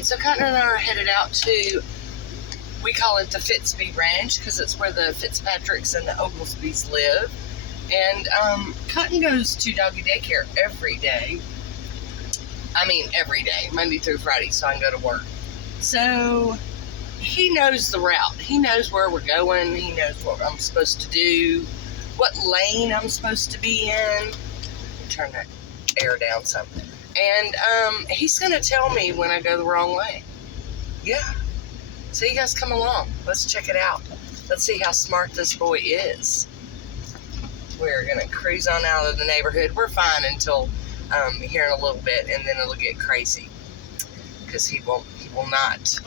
Alright, so Cotton and I are headed out to, we call it the Fitzbee Ranch, because it's where the Fitzpatricks and the Oglesbys live. And Cotton goes to doggy daycare every day. I mean every day, Monday through Friday, so I can go to work. So he knows the route. He knows where we're going. He knows what I'm supposed to do, what lane I'm supposed to be in. Turn that air down some. And he's going to tell me when I go the wrong way. Yeah. So you guys come along. Let's check it out. Let's see how smart this boy is. We're going to cruise on out of the neighborhood. We're fine until here in a little bit, and then it'll get crazy. Because he will not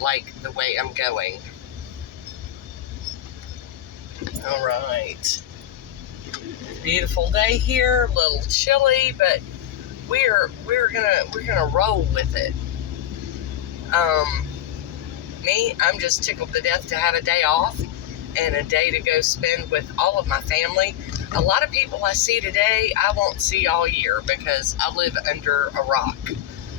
like the way I'm going. All right. Beautiful day here. A little chilly, but we're gonna roll with it. Me, I'm just tickled to death to have a day off and a day to go spend with all of my family. A lot of people I see today, I won't see all year because I live under a rock.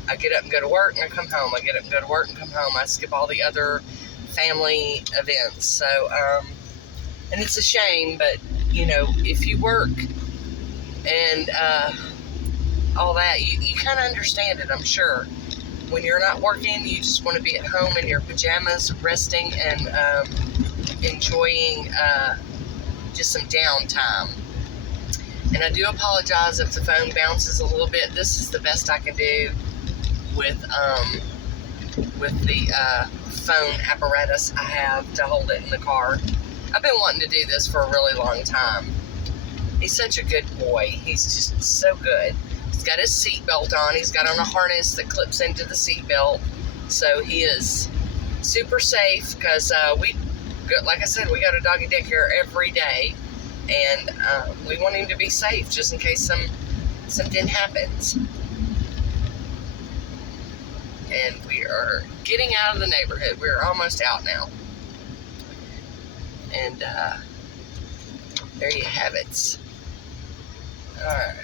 I get up and go to work and I come home. I get up and go to work and come home. I skip all the other family events. So, and it's a shame, but you know, if you work and all that, you kind of understand it, I'm sure. When you're not working, you just want to be at home in your pajamas, resting and enjoying just some downtime. And I do apologize if the phone bounces a little bit. This is the best I can do with the phone apparatus I have to hold it in the car. I've been wanting to do this for a really long time. He's such a good boy. He's just so good. He's got his seatbelt on. He's got on a harness that clips into the seatbelt. So he is super safe because like I said, we go to doggy daycare every day. And we want him to be safe just in case something happens. And we are getting out of the neighborhood. We're almost out now. And there you have it. Alright.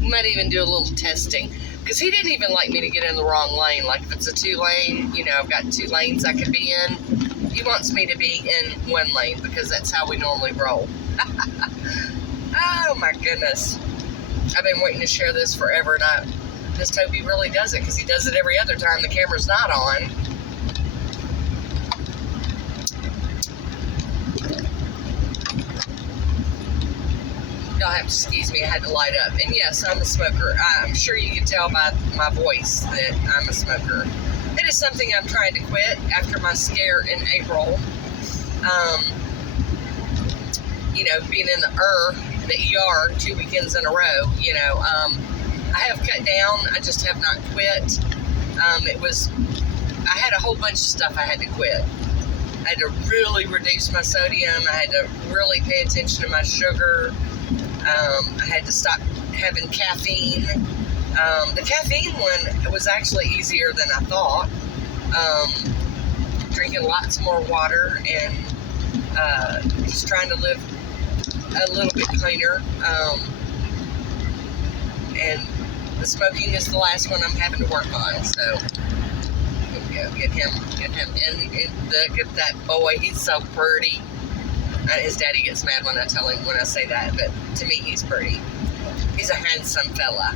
We might even do a little testing. Because he didn't even like me to get in the wrong lane. Like if it's a 2-lane, you know, I've got 2 lanes I could be in. He wants me to be in 1 lane because that's how we normally roll. Oh my goodness. I've been waiting to share this forever, and I just hope he really does it because he does it every other time the camera's not on. Y'all have to excuse me, I had to light up. And yes, I'm a smoker. I'm sure you can tell by my voice that I'm a smoker. It is something I'm trying to quit after my scare in April. You know, being in the ER 2 weekends in a row, you know, I have cut down. I just have not quit. I had a whole bunch of stuff I had to quit. I had to really reduce my sodium. I had to really pay attention to my sugar. I had to stop having caffeine. The caffeine one was actually easier than I thought. Drinking lots more water and just trying to live a little bit cleaner. And the smoking is the last one I'm having to work on. So get him, and get that boy. He's so pretty. His daddy gets mad when I say that, but to me he's pretty. He's a handsome fella.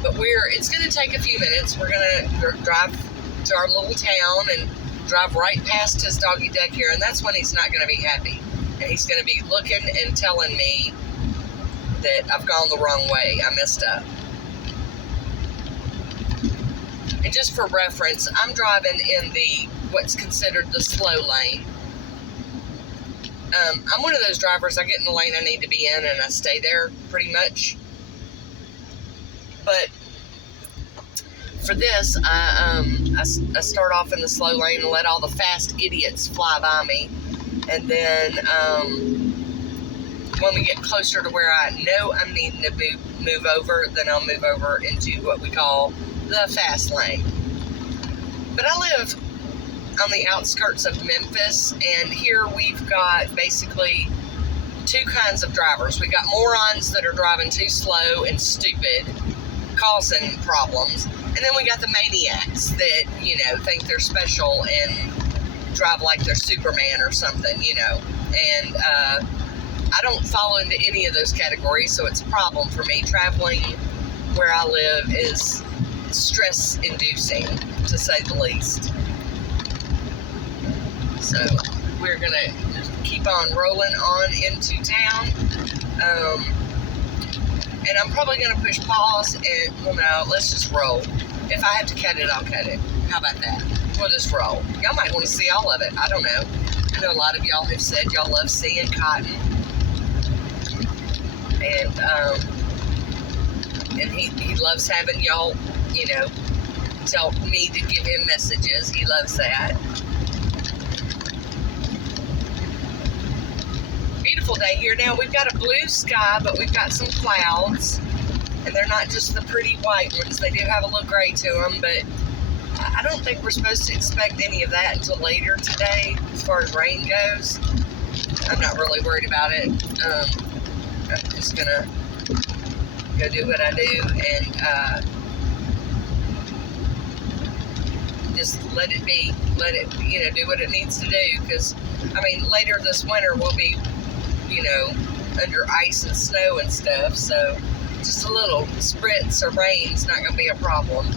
But it's going to take a few minutes. We're going to drive to our little town and drive right past his doggy daycare, and that's when he's not going to be happy. And he's going to be looking and telling me that I've gone the wrong way. I messed up. And just for reference, I'm driving in what's considered the slow lane. I'm one of those drivers, I get in the lane I need to be in, and I stay there pretty much. But for this, I start off in the slow lane and let all the fast idiots fly by me. And then when we get closer to where I know I'm needing to move over, then I'll move over into what we call the fast lane. But I live on the outskirts of Memphis, and here we've got basically 2 kinds of drivers. We got morons that are driving too slow and stupid, causing problems. And then we got the maniacs that, you know, think they're special and drive like they're Superman or something, you know. And I don't fall into any of those categories, so it's a problem for me. Traveling where I live is stress-inducing, to say the least. So we're going to keep on rolling on into town. And I'm probably going to push pause and, well, no, let's just roll. If I have to cut it, I'll cut it. How about that? We'll just roll. Y'all might want to see all of it. I don't know. I know a lot of y'all have said y'all love seeing cotton. And he loves having y'all, you know, tell me to give him messages. He loves that. Beautiful day here. Now we've got a blue sky, but we've got some clouds, and they're not just the pretty white ones. They do have a little gray to them, but I don't think we're supposed to expect any of that until later today as far as rain goes. I'm not really worried about it. I'm just gonna go do what I do and just let it be. Let it, you know, do what it needs to do. Because, I mean, later this winter we'll be, you know, under ice and snow and stuff. So just a little spritz or rain's not going to be a problem.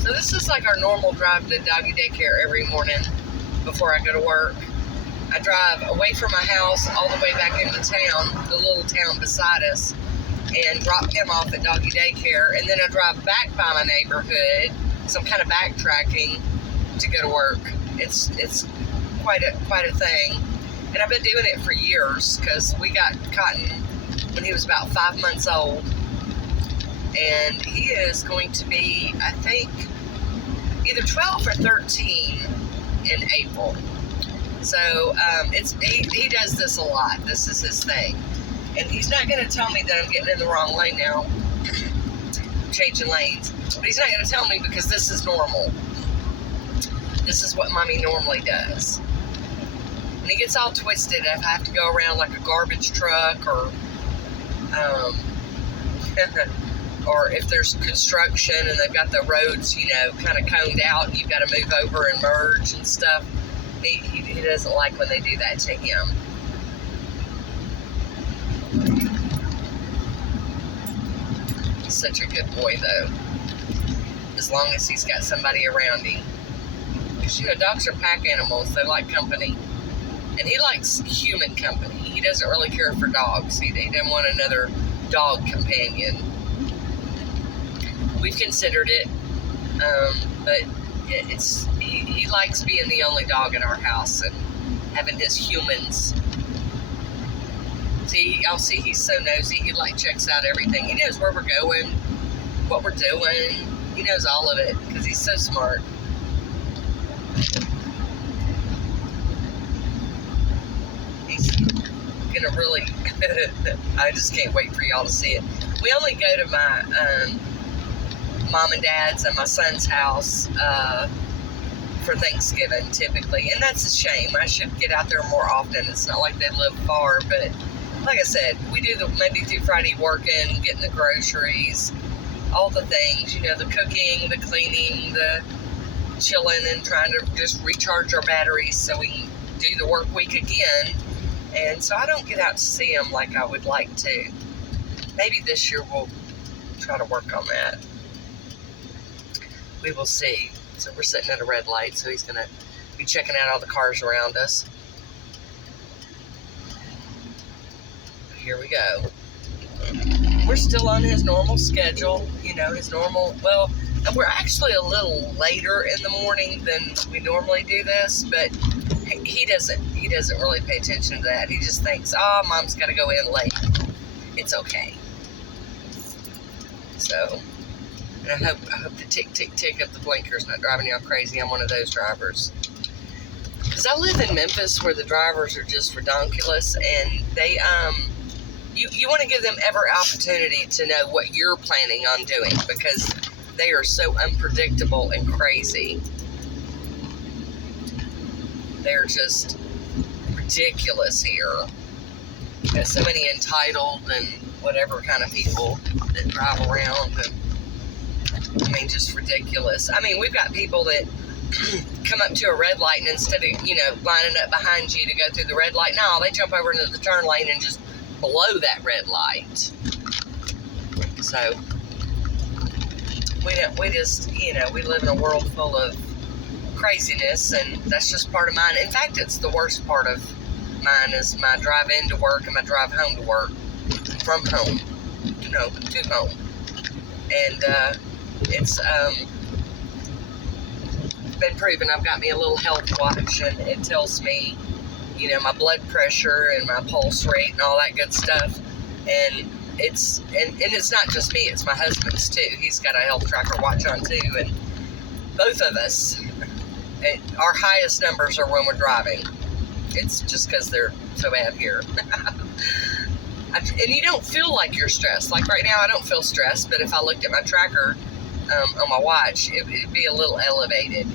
So this is like our normal drive to doggy daycare every morning before I go to work. I drive away from my house all the way back into town, the little town beside us, and drop him off at doggy daycare. And then I drive back by my neighborhood, so I'm kind of backtracking to go to work. It's quite a thing. And I've been doing it for years because we got Cotton when he was about 5 months old. And he is going to be, I think, either 12 or 13 in April. So he does this a lot. This is his thing. And he's not going to tell me that I'm getting in the wrong lane now, changing lanes. But he's not going to tell me because this is normal. This is what Mommy normally does. And he gets all twisted if I have to go around like a garbage truck or or if there's construction and they've got the roads, you know, kind of coned out and you've got to move over and merge and stuff. He doesn't like when they do that to him. He's such a good boy, though, as long as he's got somebody around him. Because, you know, dogs are pack animals. They like company. And he likes human company. He doesn't really care for dogs. He doesn't want another dog companion. We've considered it, but he likes being the only dog in our house and having his humans. See, I'll see he's so nosy. He like checks out everything. He knows where we're going, what we're doing. He knows all of it because he's so smart. He's gonna really. I just can't wait for y'all to see it. We only go to my mom and dad's and my son's house for Thanksgiving typically, and that's a shame. I should get out there more often. It's not like they live far, but like I said, we do the Monday through Friday working, getting the groceries, all the things, you know, the cooking, the cleaning, the chilling, and trying to just recharge our batteries so we can do the work week again. And so I don't get out to see them like I would like to. Maybe this year we'll try to work on that. We will see. So we're sitting at a red light, so he's going to be checking out all the cars around us. Here we go. We're still on his normal schedule, you know, his normal, well, we're actually a little later in the morning than we normally do this, but he doesn't really pay attention to that. He just thinks, oh, Mom's got to go in late. It's okay. So, and I hope the tick, tick, tick of the blinker's not driving y'all crazy. I'm one of those drivers. Because I live in Memphis where the drivers are just redonkulous, and they, you want to give them every opportunity to know what you're planning on doing, because they are so unpredictable and crazy. They're just ridiculous here. There's so many entitled and whatever kind of people that drive around. And, I mean, just ridiculous. I mean, we've got people that come up to a red light, and instead of, you know, lining up behind you to go through the red light, no, they jump over into the turn lane and just blow that red light. So we just, you know, we live in a world full of craziness, and that's just part of mine. In fact, it's the worst part of mine is my drive into work and my drive home to work, from home, you know, to home. And it's been proven. I've got me a little health watch, and it tells me, you know, my blood pressure and my pulse rate and all that good stuff. And it's not just me, it's my husband's too. He's got a health tracker watch on too, and both of us, our highest numbers are when we're driving. It's just because they're so bad here. And you don't feel like you're stressed. Like right now, I don't feel stressed, but if I looked at my tracker on my watch, it'd be a little elevated.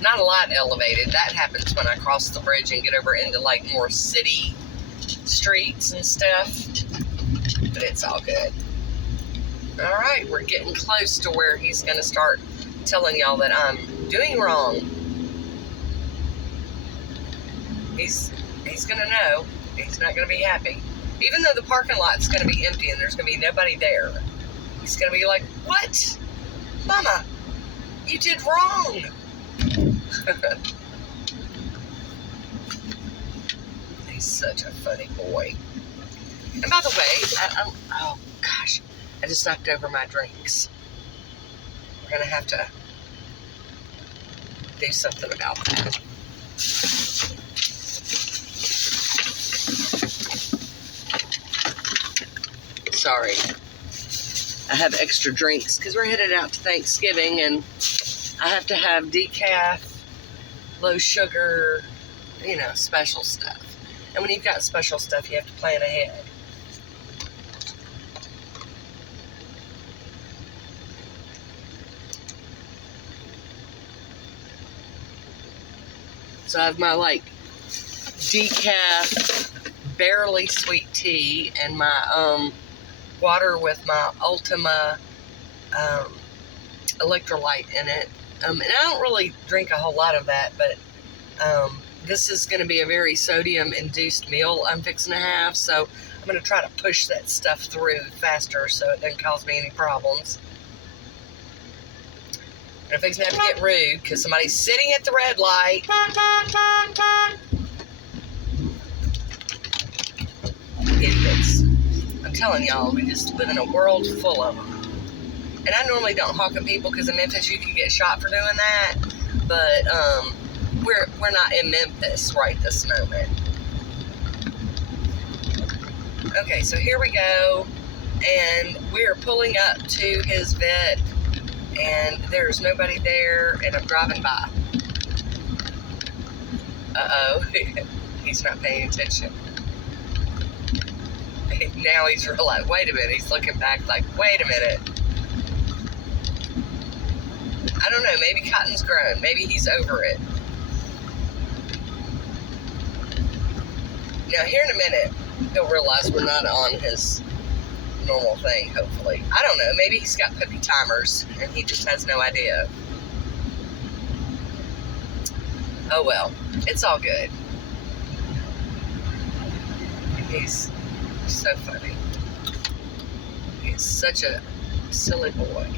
Not a lot elevated. That happens when I cross the bridge and get over into like more city streets and stuff. But it's all good. All right, we're getting close to where he's going to start telling y'all that I'm doing wrong. He's going to know. He's not going to be happy. Even though the parking lot's going to be empty and there's going to be nobody there, he's going to be like, "What? Mama, you did wrong." He's such a funny boy. And by the way, oh gosh, I just knocked over my drinks. We're going to have to do something about that. Sorry. I have extra drinks because we're headed out to Thanksgiving, and I have to have decaf, low sugar, you know, special stuff. And when you've got special stuff, you have to plan ahead. So I have my, like, decaf, barely sweet tea, and my, water with my Ultima, electrolyte in it. And I don't really drink a whole lot of that, but, this is going to be a very sodium-induced meal I'm fixing to have, so I'm going to try to push that stuff through faster so it doesn't cause me any problems. And I'm fixing to have to get rude because somebody's sitting at the red light. Idiots. I'm telling y'all, we just live in a world full of them. And I normally don't honk at people because in Memphis you could get shot for doing that, but, we're not in Memphis right this moment. Okay, so here we go, and we're pulling up to his vet, and there's nobody there, and I'm driving by. Uh-oh, he's not paying attention. Now he's like, wait a minute, he's looking back like, wait a minute. I don't know, maybe Cotton's grown, maybe he's over it. Now, here in a minute, he'll realize we're not on his normal thing, hopefully. I don't know. Maybe he's got puppy timers, and he just has no idea. Oh, well. It's all good. He's so funny. He's such a silly boy.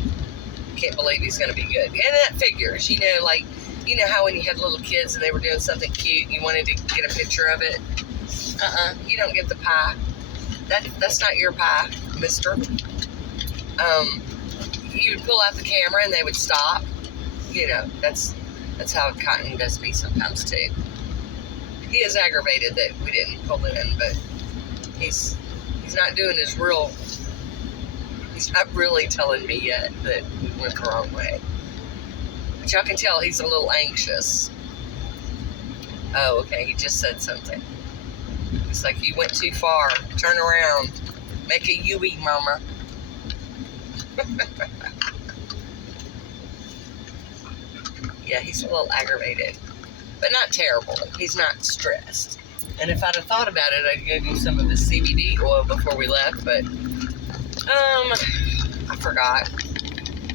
Can't believe he's going to be good. And that figures, you know, like, you know how when you had little kids and they were doing something cute and you wanted to get a picture of it? You don't get the pie. That's not your pie, mister. You would pull out the camera and they would stop. You know, that's how Cotton does me sometimes too. He is aggravated that we didn't pull it in, but he's not doing his real. He's not really telling me yet that we went the wrong way. But y'all can tell he's a little anxious. Oh, okay, he just said something. It's like, you went too far. Turn around. Make a U-E, mama. Yeah, he's a little aggravated. But not terrible. He's not stressed. And if I'd have thought about it, I'd give him some of his CBD oil before we left, but I forgot.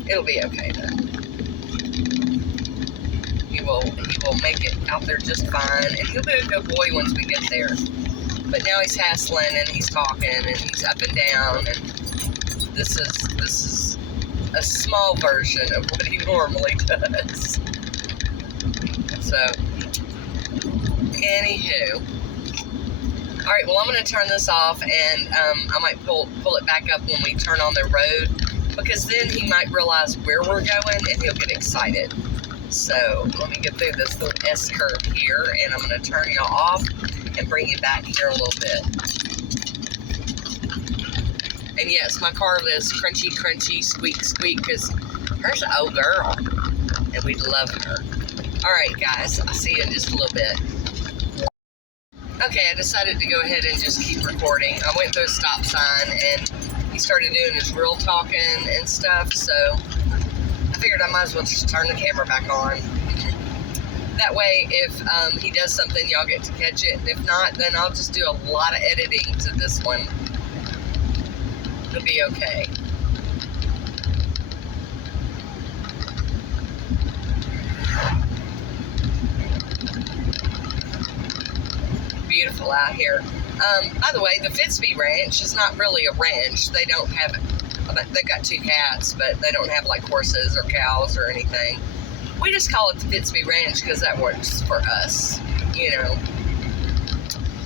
It'll be okay though. He will make it out there just fine, and he'll be a good boy once we get there. But now he's hassling and he's talking and he's up and down, and this is a small version of what he normally does. So, anywho. Alright, well, I'm going to turn this off, and I might pull it back up when we turn on the road, because then he might realize where we're going, and he'll get excited. So, let me get through this little S-curve here, and I'm going to turn y'all off and bring you back here a little bit. And yes, my car is crunchy, crunchy, squeak, squeak, because her's an old girl, and we love her. Alright, guys, I'll see you in just a little bit. Okay, I decided to go ahead and just keep recording. I went through a stop sign, and he started doing his real talking and stuff, so I figured I might as well just turn the camera back on. That way, if he does something, y'all get to catch it. And if not, then I'll just do a lot of editing to this one. It'll be okay. Beautiful out here. By the way, the Fitzby Ranch is not really a ranch. They don't have, they've got 2 cats, but they don't have like horses or cows or anything. We just call it the Fitzby Ranch because that works for us, you know.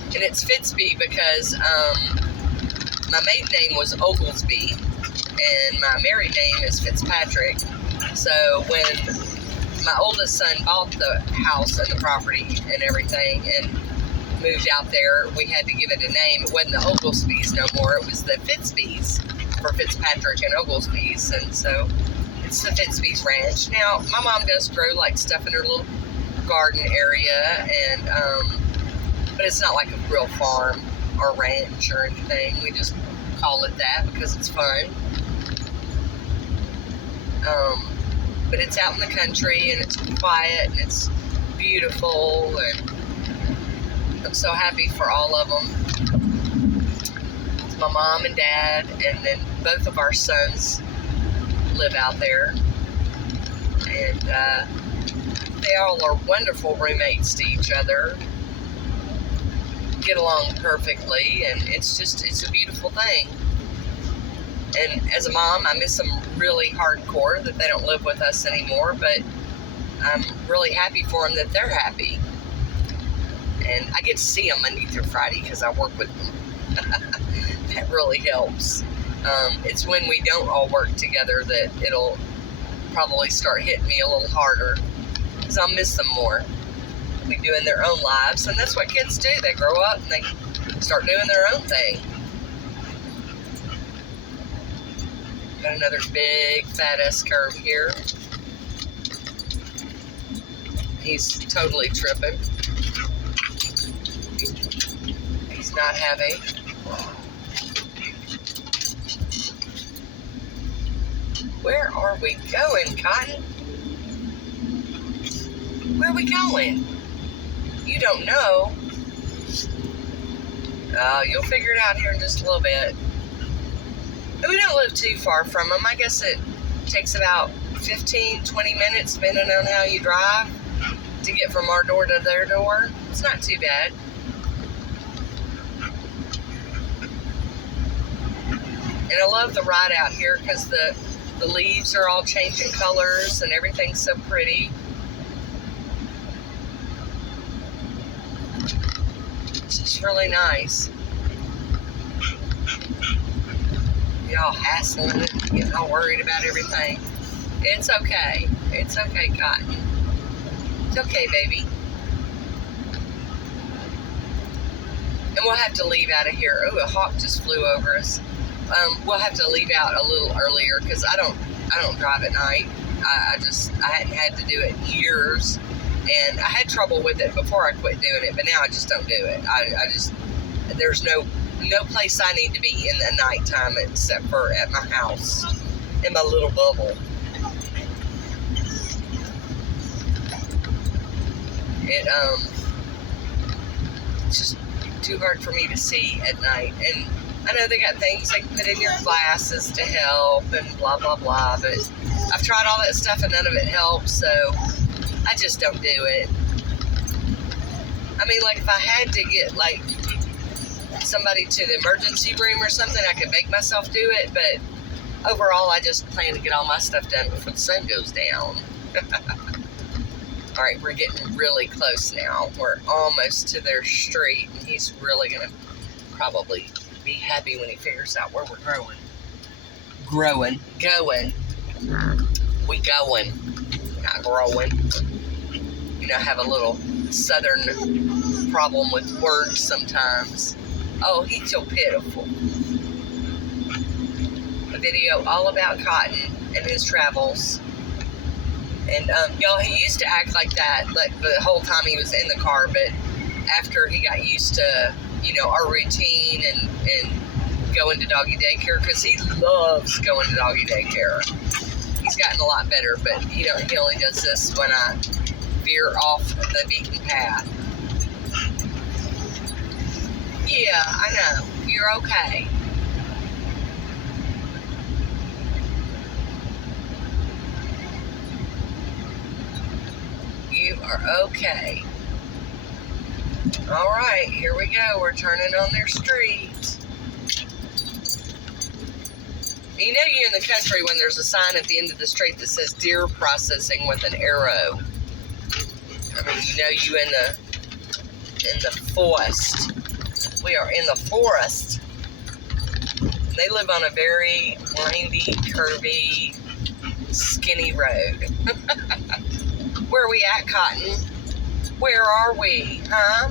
And it's Fitzby because my maiden name was Oglesby, and my married name is Fitzpatrick. So when my oldest son bought the house and the property and everything and moved out there, we had to give it a name. It wasn't the Oglesbys no more. It was the Fitzbys for Fitzpatrick and Oglesbys, and so it's the Fitzby's Ranch. Now, my mom does grow like stuff in her little garden area, and but it's not like a real farm or ranch or anything. We just call it that because it's fun. But it's out in the country, and it's quiet, and it's beautiful, and I'm so happy for all of them. It's my mom and dad, and then both of our sons live out there. And they all are wonderful roommates to each other. Get along perfectly, and it's a beautiful thing. And as a mom, I miss them really hardcore that they don't live with us anymore, but I'm really happy for them that they're happy. And I get to see them Monday through Friday because I work with them. That really helps. It's when we don't all work together that it'll probably start hitting me a little harder because I'll miss them more. They'll be doing their own lives, and that's what kids do. They grow up and they start doing their own thing. Got another big fat S-curve here. He's totally tripping. He's not having. Where are we going, Cotton? Where are we going? You don't know. You'll figure it out here in just a little bit. We don't live too far from them. I guess it takes about 15, 20 minutes, depending on how you drive, to get from our door to their door. It's not too bad. And I love the ride out here because the leaves are all changing colors and everything's so pretty. It's just really nice. Y'all hassling it, getting all worried about everything. It's okay. It's okay, Cotton. It's okay, baby. And we'll have to leave out of here. Oh, a hawk just flew over us. We'll have to leave out a little earlier because I don't drive at night. I hadn't had to do it in years, and I had trouble with it before I quit doing it, but now I just don't do it. There's no place I need to be in the nighttime except for at my house, in my little bubble. It's just too hard for me to see at night. And I know they got things like put in your glasses to help and blah, blah, blah, but I've tried all that stuff and none of it helps, so I just don't do it. I mean, like, if I had to get, like, somebody to the emergency room or something, I could make myself do it, but overall, I just plan to get all my stuff done before the sun goes down. All right, we're getting really close now. We're almost to their street, and he's really going to probably be happy when he figures out where we're going. We going, not growing. You know, I have a little southern problem with words sometimes. Oh, he's so pitiful. A video all about Cotton and his travels. And, y'all, he used to act like that, like, the whole time he was in the car, but after he got used to, you know, our routine and going to doggy daycare, because he loves going to doggy daycare. He's gotten a lot better, but, you know, he only does this when I veer off the beaten path. Yeah, I know. You're okay. You are okay. All right, here we go. We're turning on their street. You know, you're in the country when there's a sign at the end of the street that says deer processing with an arrow. I mean, you know, you in the forest. We are in the forest. They live on a very windy, curvy, skinny road. Where are we at, Cotton? Where are we, huh?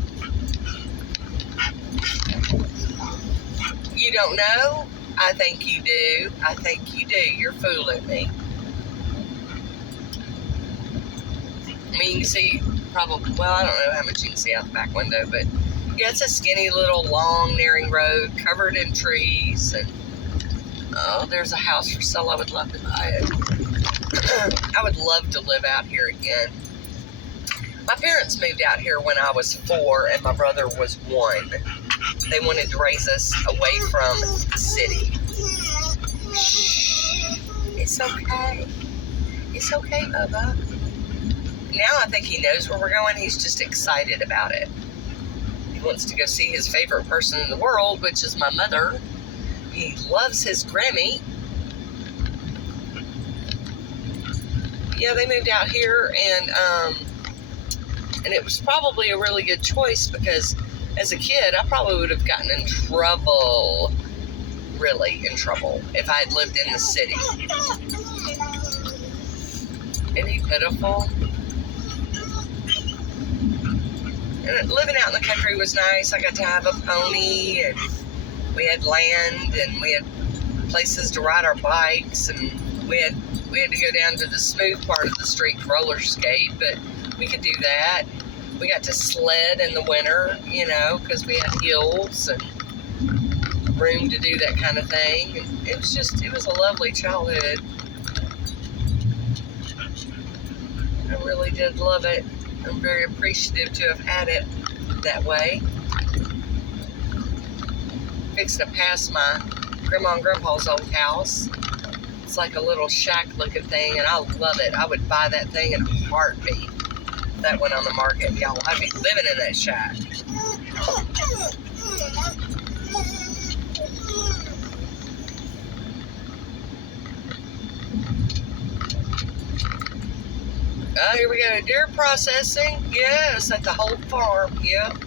You don't know? I think you do. I think you do. You're fooling me. I mean, you can see probably, well, I don't know how much you can see out the back window, but yeah, it's a skinny little long, narrowing road covered in trees. And oh, there's a house for sale. I would love to buy it. I would love to live out here again. My parents moved out here when I was 4 and my brother was 1. They wanted to raise us away from the city. Shh. It's okay. It's okay, Bubba. Now I think he knows where we're going. He's just excited about it. He wants to go see his favorite person in the world, which is my mother. He loves his Grammy. Yeah, they moved out here, and it was probably a really good choice because as a kid, I probably would have gotten in trouble, really in trouble, if I had lived in the city. Isn't he pitiful? And living out in the country was nice. I got to have a pony, and we had land, and we had places to ride our bikes, and we had to go down to the smooth part of the street to roller skate, but we could do that. We got to sled in the winter, you know, because we had hills and room to do that kind of thing. And it was a lovely childhood. I really did love it. I'm very appreciative to have had it that way. Fixing to pass my grandma and grandpa's old house. It's like a little shack-looking thing, and I love it. I would buy that thing in a heartbeat. That went on the market, y'all. I'd be living in that shack. Oh, here we go. Deer processing. Yes, at the whole farm. Yep.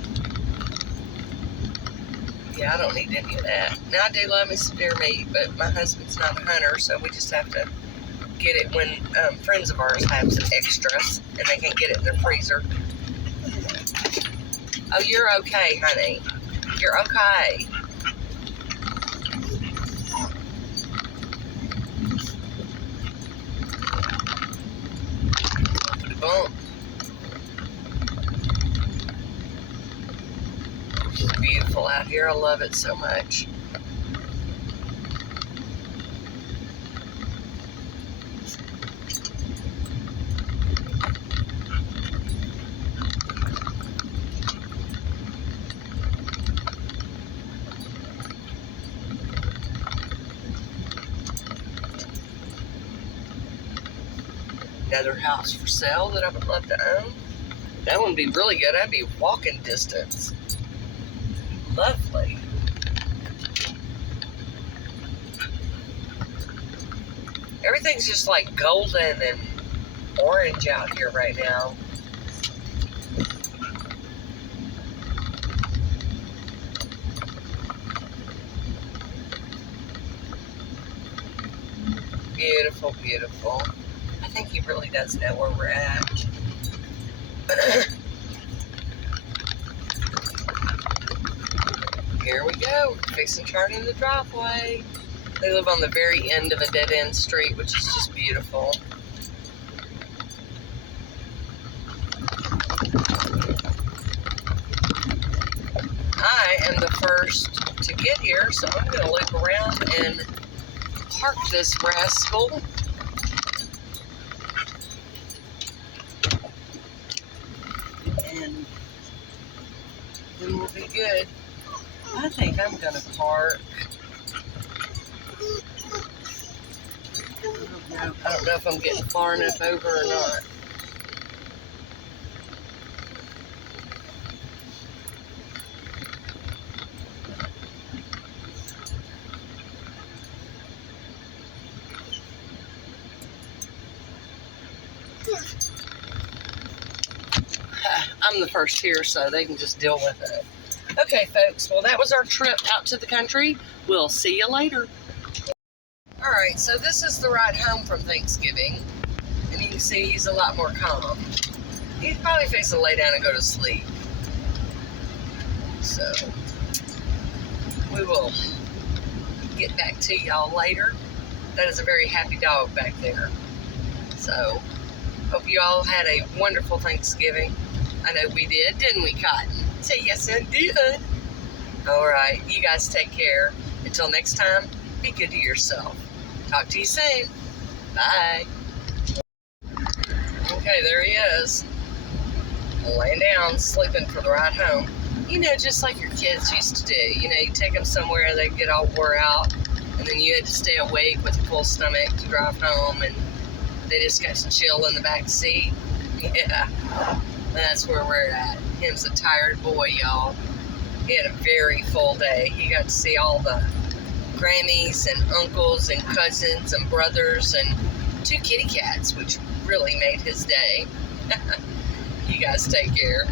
Yeah, I don't need any of that. Now, I do love me some deer meat, but my husband's not a hunter, so we just have to get it when friends of ours have some extras, and they can get it in their freezer. Oh, you're okay, honey. You're okay. Boom. It's beautiful out here. I love it so much. Another house for sale that I would love to own. That one would be really good. I'd be walking distance. Lovely. Everything's just like golden and orange out here right now. Beautiful, beautiful. I think he really does know where we're at. Here we go. Fixing to turn in the driveway. They live on the very end of a dead-end street, which is just beautiful. I am the first to get here, so I'm going to loop around and park this rascal. And then we'll be good. I think I'm going to park. I don't know if I'm getting far enough over or not. I'm the first here, so they can just deal with it. Okay, folks, well, that was our trip out to the country. We'll see you later. All right, so this is the ride home from Thanksgiving, and you can see he's a lot more calm. He's probably fixing to lay down and go to sleep. So, we will get back to y'all later. That is a very happy dog back there. So, hope you all had a wonderful Thanksgiving. I know we did, didn't we, Cotton? Say yes, I did. All right, you guys take care. Until next time, be good to yourself. Talk to you soon. Bye. Okay, there he is. Laying down, sleeping for the ride home. You know, just like your kids used to do. You know, you take them somewhere, they get all wore out, and then you had to stay awake with a full stomach to drive home, and they just got to chill in the back seat. Yeah, that's where we're at. Him's a tired boy, y'all. He had a very full day. He got to see all the Grammys and uncles and cousins and brothers and 2 kitty cats, which really made his day. You guys take care.